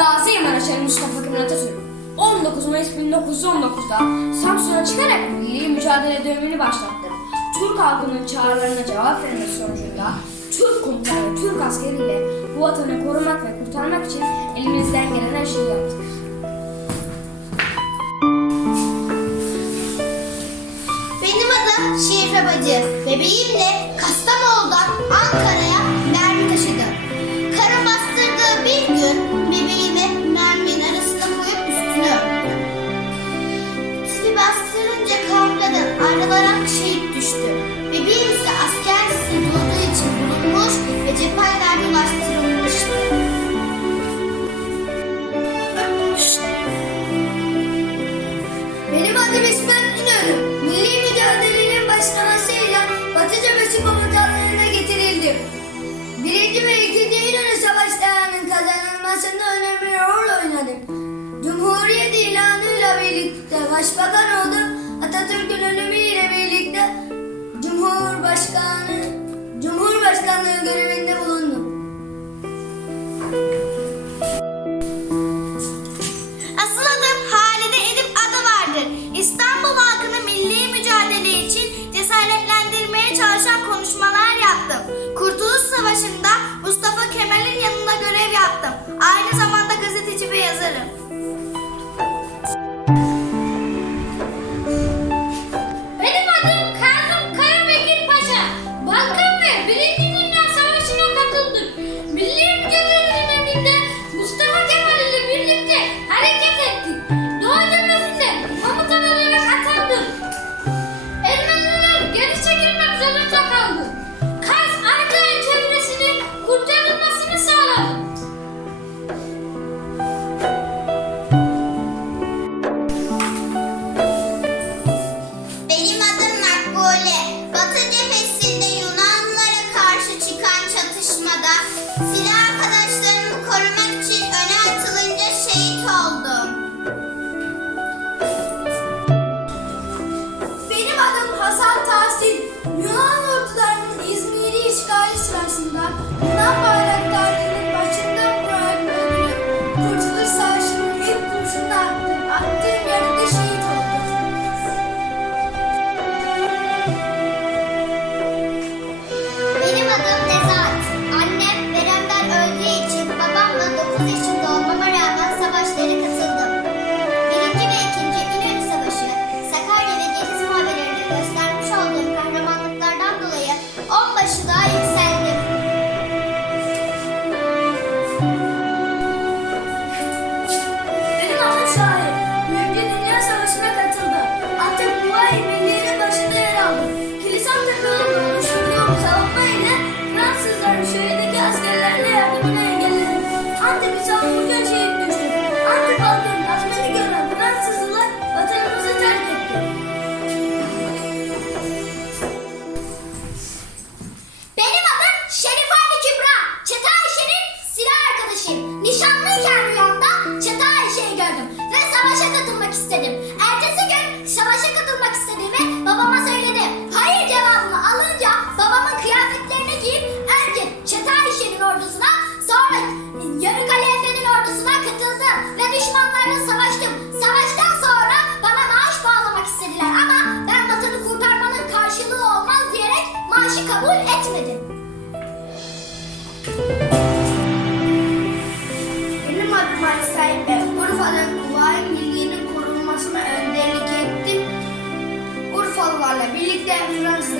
Gazi Maraşeli Mustafa Kemal Atatürk 19 Mayıs 1919'da Samsun'a çıkarak milli mücadele dönemini başlattı. Türk halkının çağrılarına cevap vermesi sonucunda Türk komutanı Türk askeriyle bu vatanı korumak ve kurtarmak için elimizden gelen her şeyi yaptık. Benim adım Şerife Bacı. Bebeğimle Kastamonu'dan Ankara'ya başbakan oldu. Atatürk'ün ölümüyle birlikte Cumhurbaşkanı Cumhurbaşkanlığı görevinde bulundu.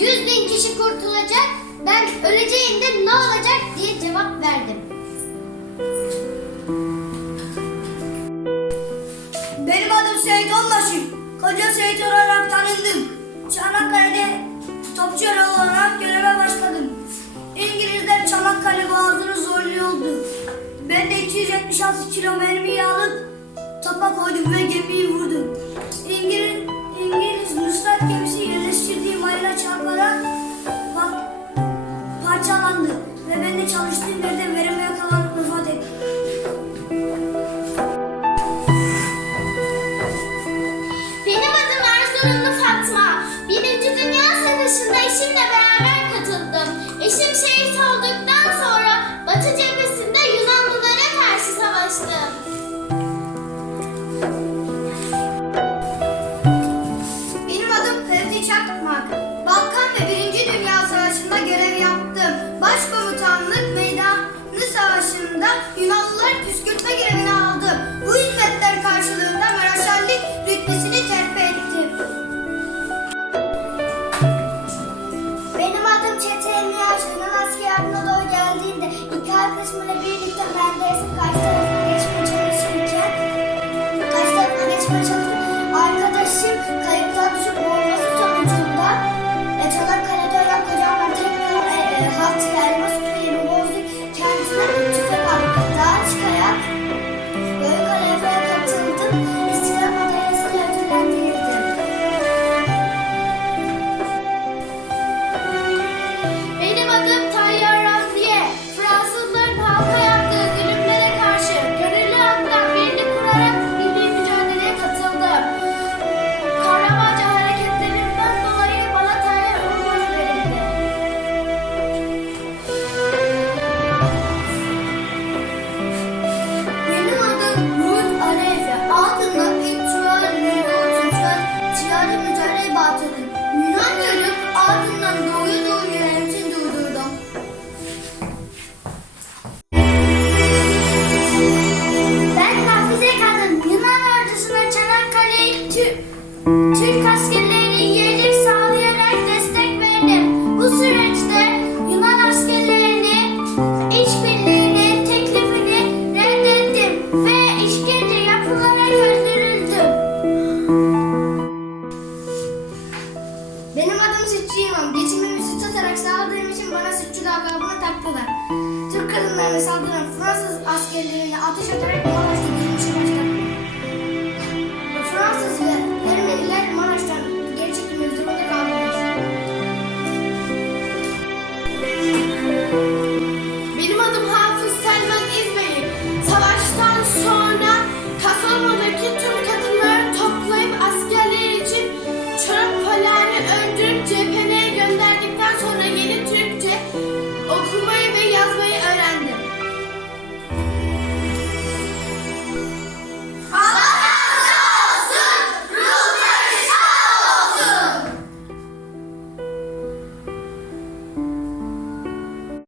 Yüz bin kişi kurtulacak, ben öleceğimde ne olacak diye cevap verdim. Benim adım Seyit Onbaşı. Koca Seyit olarak tanındım. Çanakkale'de topçu olarak göreve başladım. İngilizler Çanakkale boğazını zorluyordu. Ben de 276 kilo mermiyi alıp topa koydum ve gemiyi vurdum. İngiliz என்பது வெறும் dalgalarına taktılar. Türk kadınlarına saldıran Fransız askerlerine ateş ederek yavaşça girmişe başladı.